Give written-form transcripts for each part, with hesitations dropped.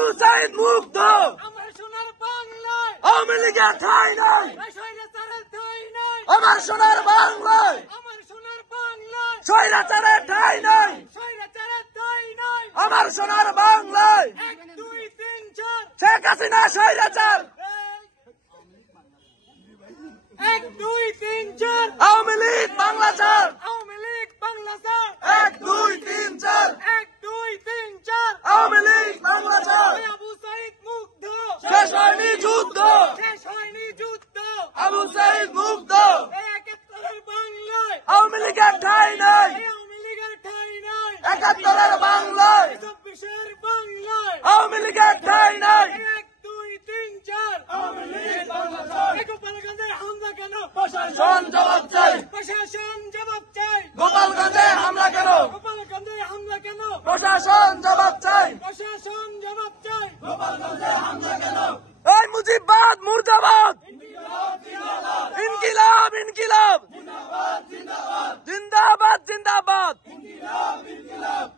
আবু সাইদ মুগ্ধ। আমার সোনার বাংলায় আওয়ামী লীগের ঠাঁই নাই, স্বৈরাচারের ঠাঁই নাই। আমার সোনার বাংলায় আমার সোনার বাংলায় স্বৈরাচারের ঠাঁই নাই, স্বৈরাচারের ঠাঁই নাই। আমার সোনার বাংলায় 1 2 3 4 শেখ হাসিনা স্বৈরাচার, 1 2 3 4 আওয়ামী লীগ বাংলা ছাড়, আওয়ামী লীগ বাংলা ছাড়। 1 2 3 4 1 2 3 4 আওয়ামী লীগ বাংলা ছাড়। আবু সাইদ মুগ্ধ। শেষ হয়নি যুদ্ধ, শেষ হয়নি যুদ্ধ। আবু সাইদ মুগ্ধ। 71 বাংলায় আওয়ামী লীগের ঠাঁই নাই, আওয়ামী লীগের ঠাঁই নাই। 71 বাংলায় 24 বাংলায় আওয়ামী লীগের ঠাঁই নাই। 1 2 3 4 আওয়ামী লীগ বাংলা ছাড়। গোপালগঞ্জের হামলা কেন? প্রশাসন জবাব চাই, প্রশাসন জবাব চাই। গোপালগঞ্জে হামলা কেন? গোপালগঞ্জের হামলা কেন? প্রশাসন জবাব চাই, প্রশাসন জবাব চাই। এই মুজিববাদ মুর্দাবাদ, ইনকিলাব ইনকিলাব, জিন্দাবাদ জিন্দাবাদ, ইনকিলাব ইনকিলাব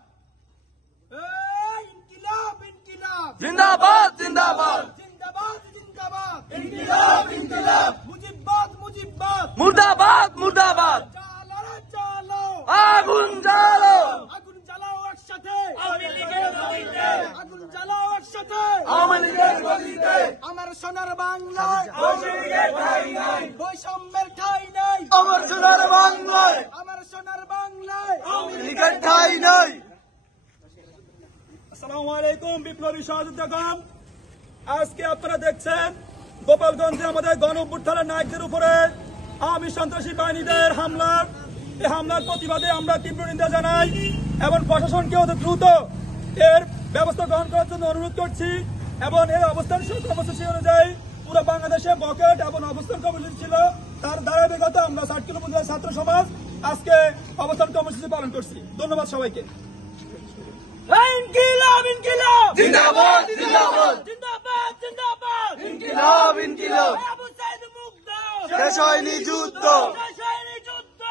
জিন্দাবাদ জিন্দাবাদ, জিন্দাবাদ জিন্দাবাদ ইনকিলাব ইনকিলাব মুজিববাদ মুজিববাদ মুর্দাবাদ মুর্দাবাদ। চালো রে চালো আগুন জ্বালো, আগুন জ্বালাও একসাথে আওয়ামী লীগের গদিতে আগুন জ্বালাও একসাথে আওয়ামী লীগের গদিতে আমার সোনার বাংলায় আওয়ামী লীগের ঠাঁই নাই, বৈষম্যের ঠাঁই নাই। আমার সোনার বাংলায় আমার সোনার বাংলায় আওয়ামী লীগের ঠাঁই নাই। আসসালামু আলাইকুম বিপ্লবী সহযোদ্ধাগণ, আজকে আপনারা দেখছেন গোপালগঞ্জে আমাদের গণ অভ্যুত্থানের নায়কদের উপরে আওয়ামী সন্ত্রাসী বাহিনীদের হামলা। এই হামলার প্রতিবাদে আমরা তীব্র নিন্দা জানাই এবং প্রশাসনকে অতি দ্রুত এর ব্যবস্থা গ্রহণ করার জন্য অনুরোধ করছি এবং এই অবস্থান কর্মসূচি অনুযায়ী পুরো বাংলাদেশে বকেট এবং অবস্থান কর্মসূচি ছিল, তার ধারাবাহিকতা আমরা 60 কিলো উপজেলা ছাত্র সমাজ আজকে অবস্থান কর্মসূচি পালন করছি। ধন্যবাদ সবাইকে। ইনকিলাব ইনকিলাব জিন্দাবাদ জিন্দাবাদ, জিন্দাবাদ জিন্দাবাদ ইনকিলাব ইনকিলাব, আবু সাইদ মুগ্ধ। শেষ হয়নি যুদ্ধ, শেষ হয়নি যুদ্ধ।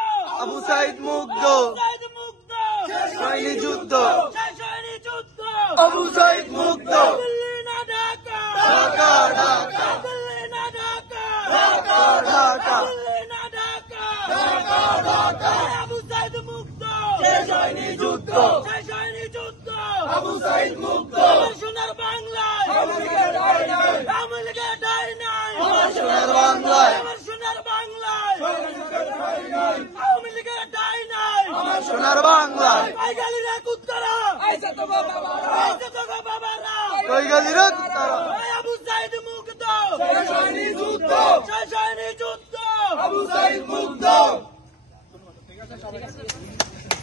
আবু সাইদ মুগ্ধ, সাইদ মুগ্ধ। শেষ হয়নি যুদ্ধ, শেষ হয়নি যুদ্ধ। আবু সাইদ মুগ্ধ। দিল্লি না ঢাকা, ঢাকা ঢাকা, দিল্লি না ঢাকা, ঢাকা ঢাকা, দিল্লি না ঢাকা, ঢাকা ঢাকা। আবু সাইদ মুগ্ধ। শেষ হয়নি যুদ্ধ, শেষ হয়নি যুদ্ধ। আবু সাইদ মুগ্ধ। আমার সোনার বাংলায় আওয়ামী লীগের ঠাঁই নাই, আওয়ামী লীগের ঠাঁই নাই। আমার সোনার বাংলায় আমার সোনার বাংলায় আওয়ামী লীগের ঠাঁই নাই, আওয়ামী লীগের ঠাঁই নাই। আমার সোনার বাংলায় বাইগালিরা কুত্তারা